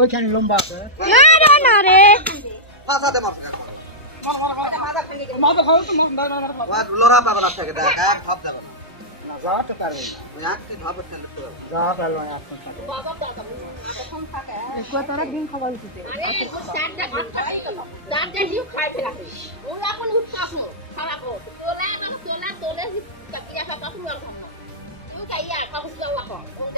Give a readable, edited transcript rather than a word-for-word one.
ওইখানে লম্বা আছে লড়া পাবে না থেকে দেখ এক ভাব যাবে না যাওয়াতে পারবে না ওই একটি ভাবের টেন্ডার করে যাওয়া পারবে না আপনার Kayak, kamu sudah wakor.